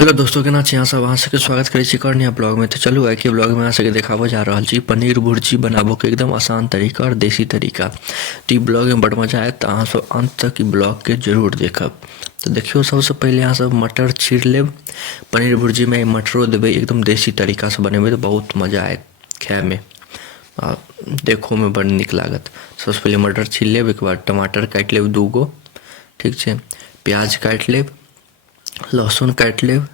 Hello दोस्तों, केना छी अहाँ सब। अहाँ सबके स्वागत करै छी एक नया ब्लॉग में। तो चलू आइ के ब्लॉग में अहाँ सबके देखाबो जा रहल छी पनीर भुर्जी बनाबो के एकदम आसान तरीका और देसी तरीका। तो ई ब्लॉग में बड़ मजा आयत, अहाँ सब अंत तक ई ब्लॉग के जरूर देखब। तो देखियो, सबसे पहले अहाँ सब मटर छील लेब। पनीर भुर्जी में मटरो देबै, एकदम देसी तरीका से बनेबै तो बहुत मजा आयत खाए में आ देखो में बड़ नीक लागत। सबसे पहले मटर छील लेब, एक बाद टमाटर काटि लेब 2 गो, ठीक छै। प्याज काटि लेब, लहसुन काटि लेब,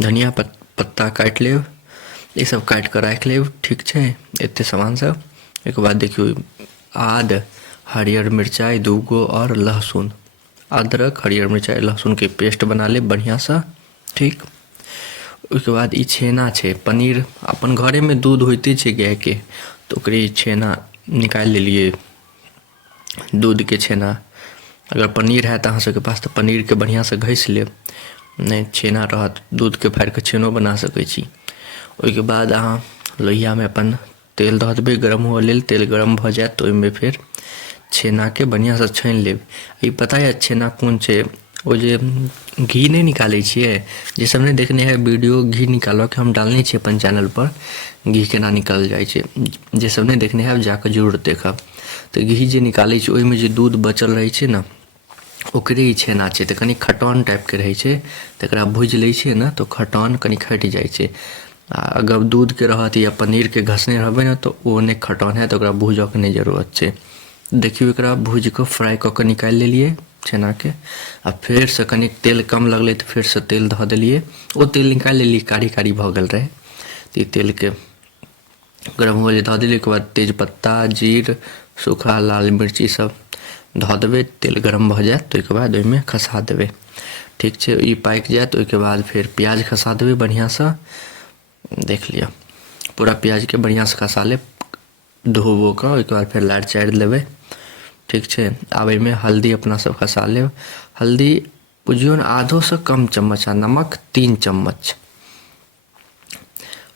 धनिया पत्ता काटि लेब, ये सब काटि कऽ राखि लेब, ठीक छै। एते सामान सब। एकर बाद देखियो, आद, हरियर मिरचाइ 2 गो और लहसुन, अदरक, हरियर मिरचाइ, लहसुन के पेस्ट बना लेब बढ़िया सँ, ठीक। ओहिके बाद ई छेना छै, पनीर अपन घरे में दूध होइते छै गाय के, तो ओकरे छेना निकालि लेलिए, दूध के छेना। अगर पनीर है अहाँ सबके पास तो पनीर के बढ़िया से घसि लेब, नहीं छेना रहत दूध के फाड़ि के छेनो बना सकै छी। ओहिके बाद अहाँ लोहिया में अपन तेल दऽ देबै गरम हुअ लेल। तेल गरम भऽ जायत तो ओहिमे फिर छेना के बढ़िया से छानि लेब। ई पता है छेना कोन छै, वो जे घी नहीं निकालै छियै, जे सब नहीं देखने है वीडियो घी निकालो के हम डालने छियै अपन चैनल पर, घी केना निकल जाइ छै, जे सब नहीं देखने है जाके जरूर देखब। तो घी जे निकालै छै ओहिमे जे दूध बचल रहै छै ना, ओकरे ई छेना छै। तऽ कनी खटान टाइप के रहै छै, तकरा भूजि लै छियै ना तो खटान कनी हटि जाइ छै। आ अगर दूध के रहत या पनीर के घसने रहबै ना तो ओ नहीं खटान है, तो ओकरा भूजऽ के नहीं जरूरत छै। देखियो, एकरा भूज के फ्राई कऽ के निकालि लेलिए छेना के। आ फेर से कनी तेल कम लगलै तो फेर से तेल धऽ देलिए, ओ तेल निकालि लेलिए, कारी कारी भऽ गेल रहै। तो ई तेल के गरम हुअ लेल धऽ देलिए। ओहिके बाद तेजपत्ता, जीर, सूखा लाल मिर्ची सब धऽ देबै। तेल गरम भऽ जायत तो ओहिके बाद ओहिमे खसा देबै, ठीक छै। ई पाकि जायत ओहिके बाद फिर प्याज खसा देबै बढ़िया सँ। देख लिअ, पूरा प्याज के बढ़िया से खसा लेब धोबो कऽ। ओहिके बाद फिर लारि चारि लेबै, ठीक छै। आब एहिमे हल्दी अपना सब खसा लेब। हल्दी बुझियौ ने आधो से कम चम्मच, आ नमक 3 चम्मच।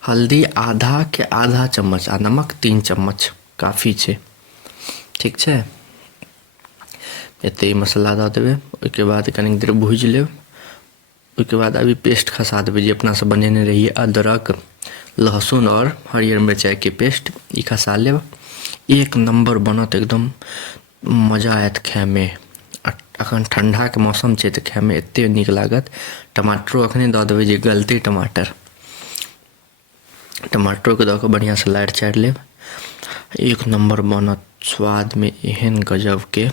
हल्दी आधा के आधा चम्मच आ नमक 3 चम्मच काफ़ी छै, ठीक छै। एते मसाला दऽ देबै। ओहिके बाद कनी देर भूजि लेब। ओहिके बाद अभी पेस्ट खसा देबै जे अपना सब बनेने रहिए, अदरक, लहसुन और हरियर मिरचाई के पेस्ट, ई खसा लेब। एक नंबर बनत, एकदम मजा आयत खाए में। अखन ठंडा के मौसम छै तो खाए में एते नीक लागत। टमाटरो अखने दऽ देबै जे गलतै टमाटर, टमाटरो के दऽ कऽ बढ़िया से लारि चारि लेब। एक नंबर बनत, स्वाद में एहन गजब के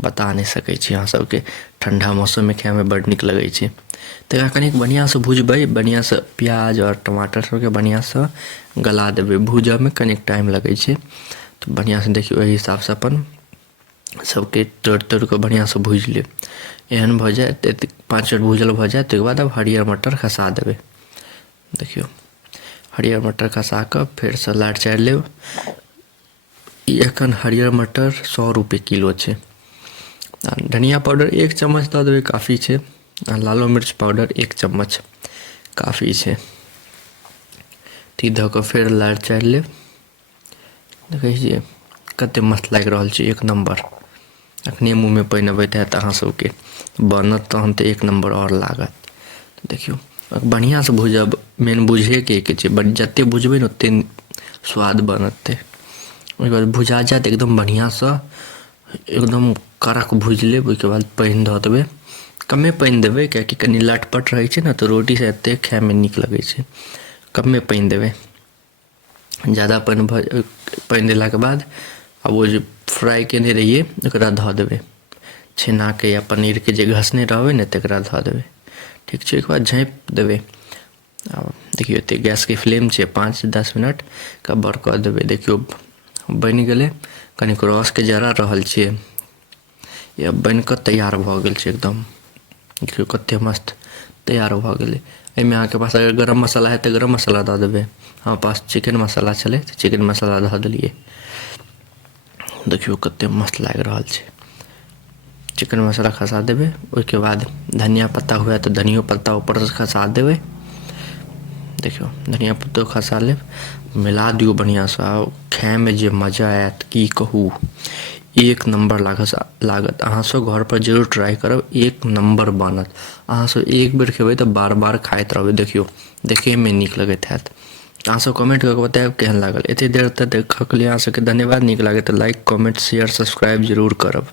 बता नहीं सकै छी अहाँ सबके। ठंडा मौसम में खाए में बड़ नीक लगै छै। तऽ एकरा कनिक बढ़िया से भुजबै, बढ़िया से प्याज और टमाटर सबके बढ़िया से गला देबै। भूजऽ में कनिक टाइम लगै छै, तो बढ़िया से देखियो ओहि हिसाब से अपन सबके तोड़ि तोड़ि कऽ बढ़िया से भूजि लेब। एहन भऽ जायत, 5 मिनट भूजल भऽ जायत, ताहिके बाद अब हरियर मटर खसा देबै। देखियो, हरियर मटर खसा कऽ फेर से लारि चारि लेब। ई एखन हरियर मटर 100 रुपए किलो छै। धनिया पाउडर 1 चम्मच दऽ देबै, काफ़ी छै। लालो मिर्च पाउडर 1 चम्मच काफ़ी छै। ई धऽ कऽ फेर लारि चारि लेब। देखै छियै कते मस्त लागि रहल छै, एक नंबर। अखने मुँह में पानि अबैत हैत अहाँ सबके। बनत तहन तऽ एक नंबर और लागत। देखियो, बढ़िया से भूजब, मेन बुझेके छै, जते भुजबै ने ओते स्वाद बनत। ओहिके बाद भुजा जायत एकदम बढ़िया से, एकदम कड़क भूजि लेब। ओहिके बाद पानि धऽ देबै, कमे पानि देबै, कियाकि कनि लटपट रहै छै ने तो रोटी से एते खाए में नीक लगै छै। कमे पानि देबै। ज़्यादा पानि देलाके बाद अब वो जे फ्राई केने रहिए ओकरा धऽ देबै। छेना के या पनीर के जे घसने रहबै ने तकरा धऽ देबै, ठीक छै। ओहिके बाद झाँपि देबै। अब देखियो, एते गैस के फ्लेम छै, 5-10 मिनट कवर कऽ देबै। देखियो बनि गेलै, कनिक रस के जरा रहल छै, या बनि कऽ तैयार भऽ गेल छै एकदम। देखियो कते मस्त तैयार भऽ गेलै। एहिमे अहाँके पास अगर गरम मसाला है तऽ गरम मसाला दऽ देबै। हमरा पास चिकेन मसाला छलै तऽ चिकेन मसाला धऽ देलिए। देखियो कते मस्त लागि रहल छै। चिकेन मसाला खसा देबै। ओहिके बाद धनिया पत्ता हुए तो धनियो पत्ता ऊपर से खसा देबै। देखियो धनिया पत्तो खसा लेब, मिला दियौ बढ़िया से। खाए में जे मजा आयत की कहू, एक नंबर लागत अहाँ सब घर पर जरूर ट्राई करब, एक नंबर बनत। अहाँ सब एक बेर खेबै तऽ बार बार खाइत रहबै। देखियौ देखैमे नीक लगैत हैत। अहाँ सब कमेंट करके बतायब केहन लागल। एते देर तक देखक लिए अहाँ सबके धन्यवाद। नीक लागे तऽ लाइक कमेंट शेयर सब्सक्राइब जरूर करब।